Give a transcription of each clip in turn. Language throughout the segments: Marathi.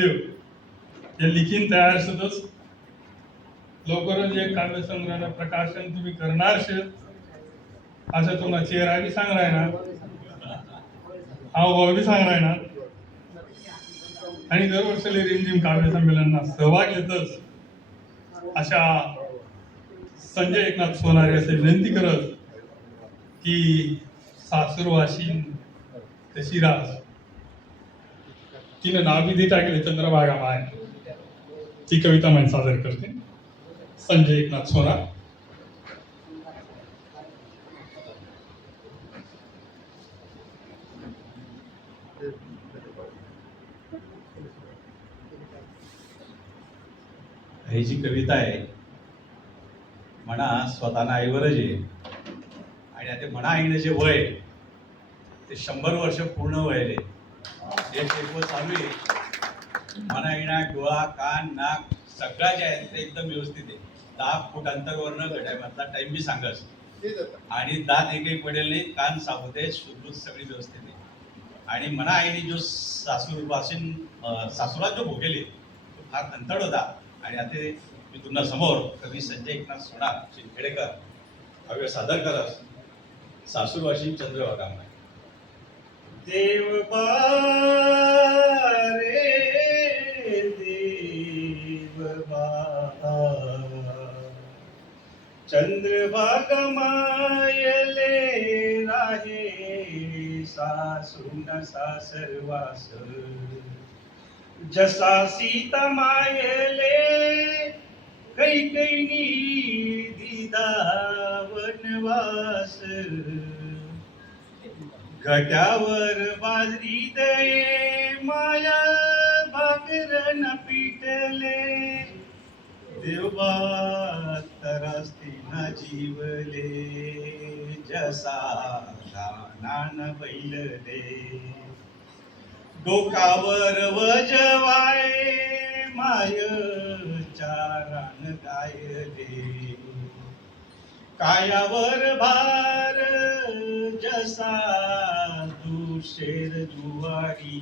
काव्य हे लिखीन तयार असतच लवकरच एक काव्यसंग्रह प्रकाशन तुम्ही करणार शेत असं तुम्हाला चेहरा बी सांग ना हावभाव बी सांग ना आणि दरवर्षी रिमझिम काव्य संमेलनात सहभाग घेतच अशा संजय एकनाथ सोनारे असे विनंती करत की सासूरवाशीन कशी रास तिने नाव बी टाकले चंद्रभागा माय ती कविता मी सादर करते. संजय एकनाथ सोनार. ही जी कविता आहे म्हणा स्वतःना आईवरच आहे आणि आता म्हणा आईनं जे वय ते 100 वर्ष पूर्ण वयले हे टेपो चालू आहे. म्हणा आईना डोळा कान नाक सगळ्या जे आहेत ते एकदम व्यवस्थित आहे. 10 फूट अंतरवरनं घड्यामधला टाइम बी सांगस आणि दात एकही पडेल नाही, कान साबूत आहे, सुबूत सगळी व्यवस्थित आहे. आणि म्हणा आईने जो सासूरपासून सासूरात जो भोगेले तो फार अंतड होता. आणि आता मी तुम्हाला समोर कवी संजय एकनाथ सोनार शिंदखेडेकर काव्य सादर करत सासूरवाशी चंद्रभागा माय. देव रे देव चंद्रभागा मायले राहे सासून सासरवास जसा सीता मायले कैकैनी दिदा वनवास घट्यावर बाजरी दये माया भाकरन पिटले देवा तरास्ती ना जीवले जसा रानान बैलले डोकावर वजवाय माय चारान गायले कायावर भार जसा दुशेर जुवारी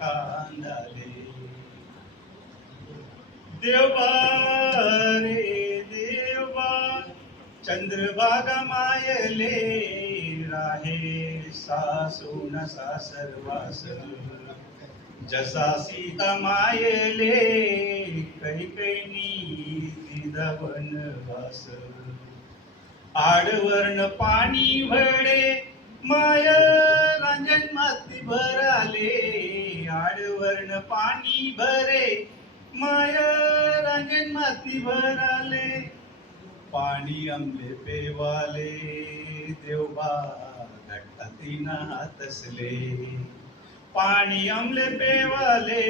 कांदाले देवा रे देवा चंद्रभागा मायले राहे सासून सासरवास जसा सीता मायले कैकैनी दिदा वनवास आडवर्ण पाणी भळे माय रांजण माती भराले आडवर्ण पाणी भरे माय रांजण माती भराले पाणी आंबे पेवाले देवबा घट्टातीन हातसले पाणी आंबले पेवाले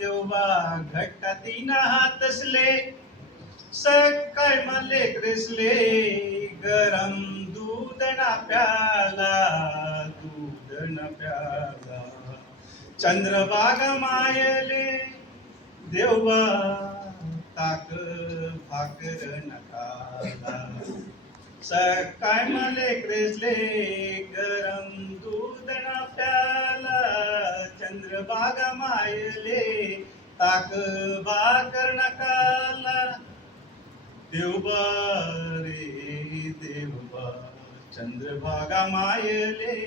देवबा घट्टातीन हातसले सकाळ मले क्रिसले गरम दूध ना प्याला दूध न प्याला चंद्रभागा मायले देवबा ताक भाकर नकाला सकाळ मले क्रिसले गरम दूध ना प्याला चंद्रभागा मायले ताक भाकर नकाला देवबा रे देवबा चंद्रभागा मायले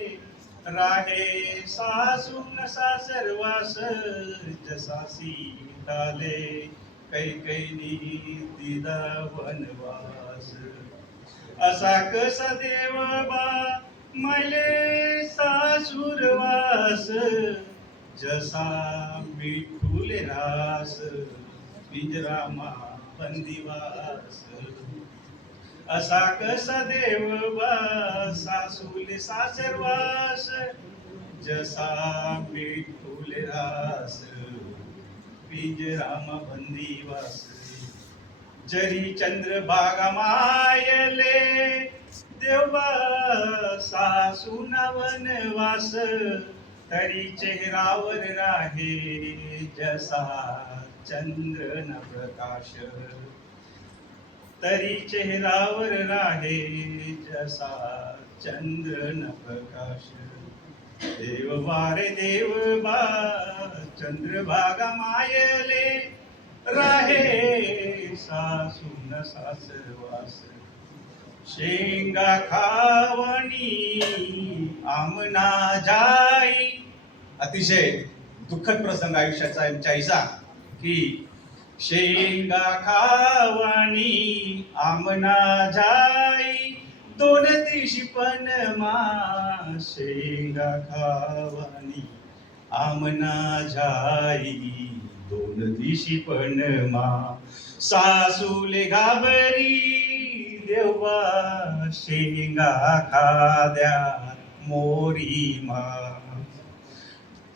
राहे सासून सासरवास जसा सीताले कैकैनी दिदा वनवास असा कसा देवबा मायले सासूरवास जसा मिठुले रास पिंजरामा बंदिवास असा कसा देवबा सासूले सासरवास जसा मिठुले रास पिंजरामा बंदिवास जरी चंद्रभागा मायले देवबा सासूना वनवास तरी चेहरावर राहे जसा चंद्र न प्रकाश तरी चेहरावर राहे जसा चंद्र न प्रकाश देव वारे देव बा चंद्रभागा मायले राहे सासून सासवास शेंगा खावणी आमना जाई. अतिशय दुःखद प्रसंग आयुष्याचा आमच्या आईचा की शेंगा खावणी आमना जाई दोन दिवशी पण मा शेंगा खावणी आमना जाई दोन दिवशी पण मा सासूले घाबरी देवा शेंगा खाद्या मोरी मा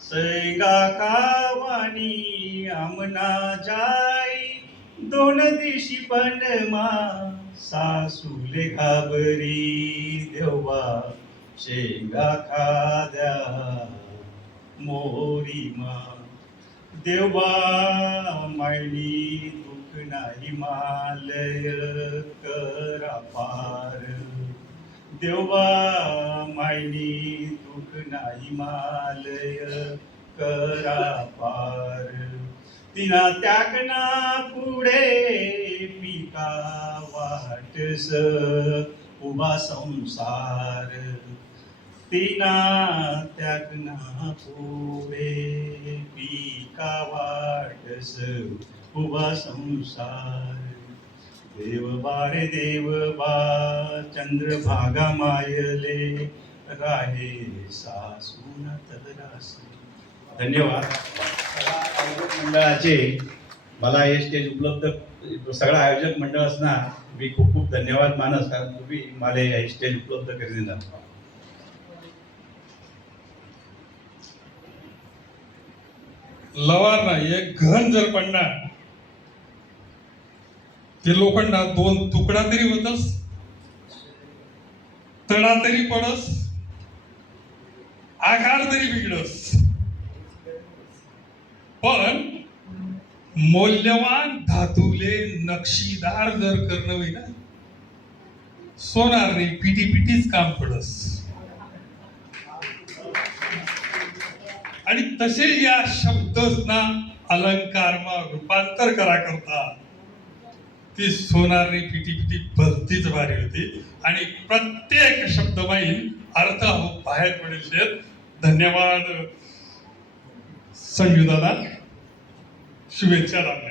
शेंगा खावानी आमना जाई दोन दिवशी पण मा सासूले घाबरी देवा शेंगा खाद्या मोरी मा. देवा मायनी दुःख नाही मालय करा पार देवा मायनी दुःख नाही मालय करा पार तिना त्याकना पुढे पिका वाटस उभा संसार तिना त्यागना पुढे पिका वाटस उभा संसार. देव बारे देव बा चंद्रभागा मायले राहे सासून तरासे. धन्यवाद. आयोजक मंडळाचे मला हे स्टेज उपलब्ध सगळं आयोजक मंडळ असणार मी खूप खूप धन्यवाद मानस कारण तुम्ही मला हे स्टेज उपलब्ध करून दिला. लवार नाही एक घन जर पडणार ते लोखंडा दोन तुकडा तरी होतस तडा तरी पडस आकार तरी बिघडस पण मौल्यवान धातूले नक्षीदार जर करणं होई ना सोनार रे पिटी पिटीच काम पडस. आणि तसे या शब्दना अलंकारमा रूपांतर करा करता ती सोनारनी पिटी पिटी भलतीच भारी होती आणि प्रत्येक शब्दमाईन अर्थ बाहेर पडेल. धन्यवाद संजू दादा. शुभेच्छा दादा.